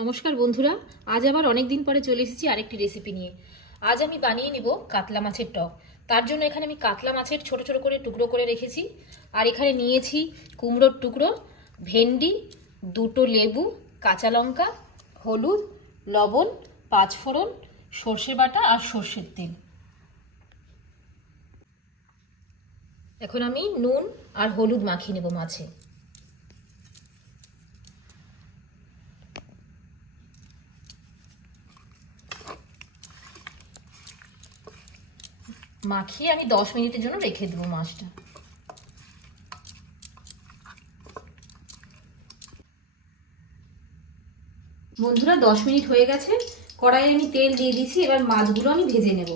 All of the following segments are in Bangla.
নমস্কার বন্ধুরা, আজ আবার অনেক দিন পরে চলে এসেছি আরেকটি রেসিপি নিয়ে। আজ আমি বানিয়ে নিব কাতলা মাছের টক। তার জন্য এখানে আমি কাতলা মাছের ছোট ছোট করে টুকরো করে রেখেছি। আর এখানে নিয়েছি কুমড়োর টুকরো, ভেন্ডি, দুটো লেবু, কাঁচা লঙ্কা, হলুদ, লবণ, পাঁচফোড়ন, সর্ষে বাটা আর সর্ষের তেল। এখন আমি নুন আর হলুদ মাখিয়ে নেব মাছে। মাখিয়ে আমি 10 মিনিটের জন্য রেখে দেবো মাছটা। বন্ধুরা 10 মিনিট হয়ে গেছে, কড়াইয়ে আমি তেল দিয়ে দিয়েছি। এবার মাছগুলো আমি ভেজে নেব।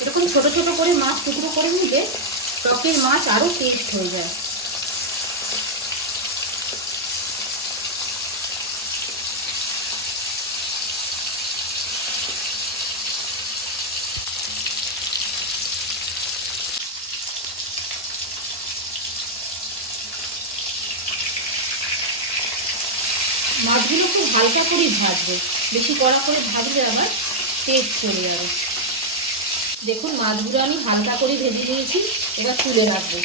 এরকম ছোট ছোট করে মাছ টুকরো করে নিলে টকের মাছ আরো টেস্ট হয়ে যায়। মাছগুলো খুব হালকা করে ভাজবে, বেশি কড়া করে ভাজলে আবার টেস্ট চলে যাবে। দেখুন মাছগুলো আমি হালকা করে ভেজে নিয়েছি, এবার তুলে রাখবো।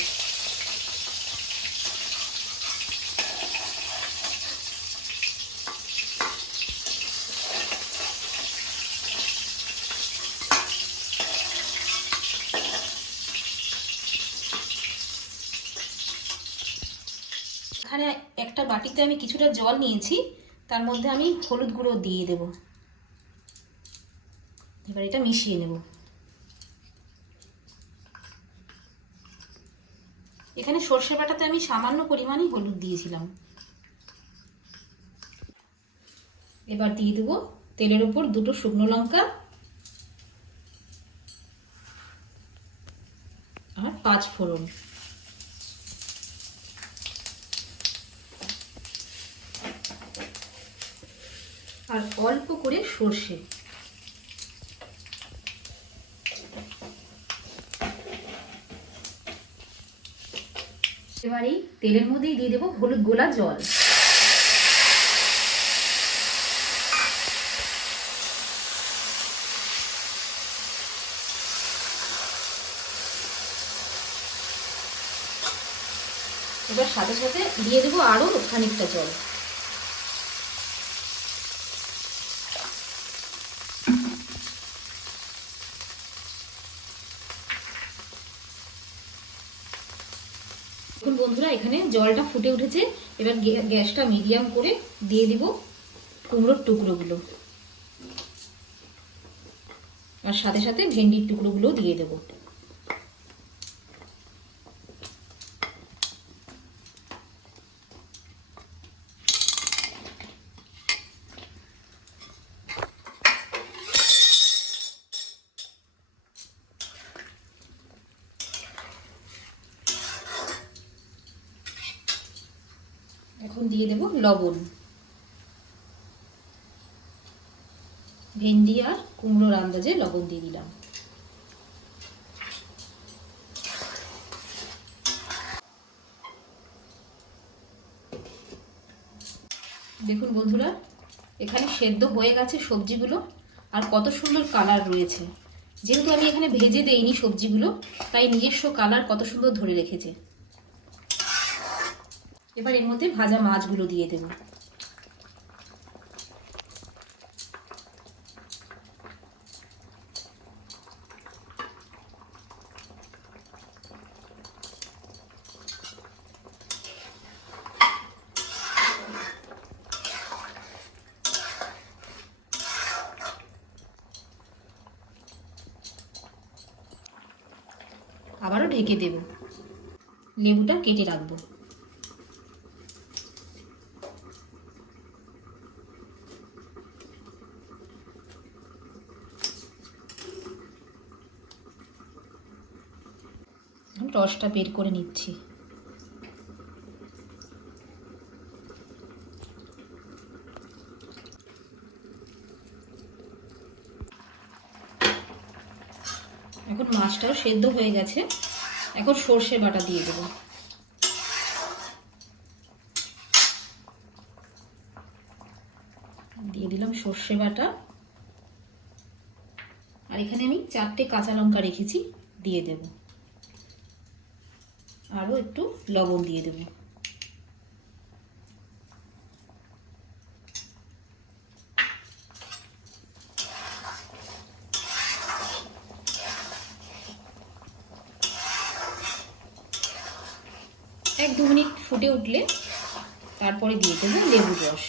এখানে একটা বাটিতে আমি কিছুটা জল নিয়েছি, তার মধ্যে আমি হলুদ গুঁড়ো দিয়ে দেব। এবার এটা মিশিয়ে নেব। এখানে সর্ষে বাটাতে আমি সামান্য পরিমাণে হলুদ দিয়েছিলাম। এবার দিয়ে দেবো তেলের উপর দুটো শুকনো লঙ্কা আর 5 ফোড়ন। আর অল্প করে সর্ষে। এবার এই তেলের মধ্যেই দিয়ে দেবো হলুদ গোলা জল। এবার সাথে সাথে দিয়ে দেবো আরো খানিকটা জল। দেখুন বন্ধুরা, এখানে জলটা ফুটে উঠেছে। এবার গ্যাসটা মিডিয়াম করে দিয়ে দিব কুমড়োর টুকরোগুলো, আর সাথে সাথে ভেন্ডির টুকরোগুলো দিয়ে দেবো। এখন দিয়ে দেব লবণ। ভেন্ডি আর কুমড়োর আন্দাজে লবণ দিয়ে দিলাম। দেখুন বন্ধুরা, এখানে সেদ্ধ হয়ে গেছে সবজিগুলো, আর কত সুন্দর কালার রয়েছে। যেহেতু আমি এখানে ভেজে দেইনি সবজিগুলো, তাই নিজস্ব কালার কত সুন্দর ধরে রেখেছে। এবার এর মধ্যে ভাজা মাছগুলো দিয়ে দেব। আবারও ঢেকে দেব। লেবুটা কেটে রাখবো। রসটা বের করে নিচ্ছি। এখন মাছটাও সেদ্ধ হয়ে গেছে। এখন সর্ষে বাটা দিয়ে দেবো। দিয়ে দিলাম সর্ষে বাটা। আর এখানে আমি 4টে কাঁচা লঙ্কা রেখেছি, দিয়ে দেব। আরও একটু লবণ দিয়ে দেব। এক 2 মিনিট ফুটে উঠলে তারপরে দিয়ে দেবো লেবুর রস।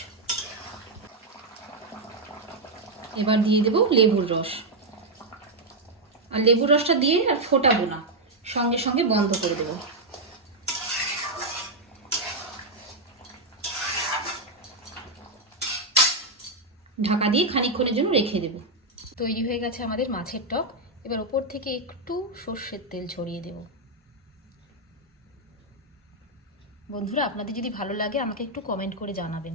এবার দিয়ে দেবো লেবুর রস। আর লেবুর রসটা দিয়ে আর ফোটাবো না, সঙ্গে সঙ্গে বন্ধ করে দেবো। ঢাকা দিয়ে খানিকক্ষণের জন্য রেখে দেব। তৈরি হয়ে গেছে আমাদের মাছের টক। এবার ওপর থেকে একটু সর্ষের তেল ছড়িয়ে দেব। বন্ধুরা, আপনাদের যদি ভালো লাগে আমাকে একটু কমেন্ট করে জানাবেন।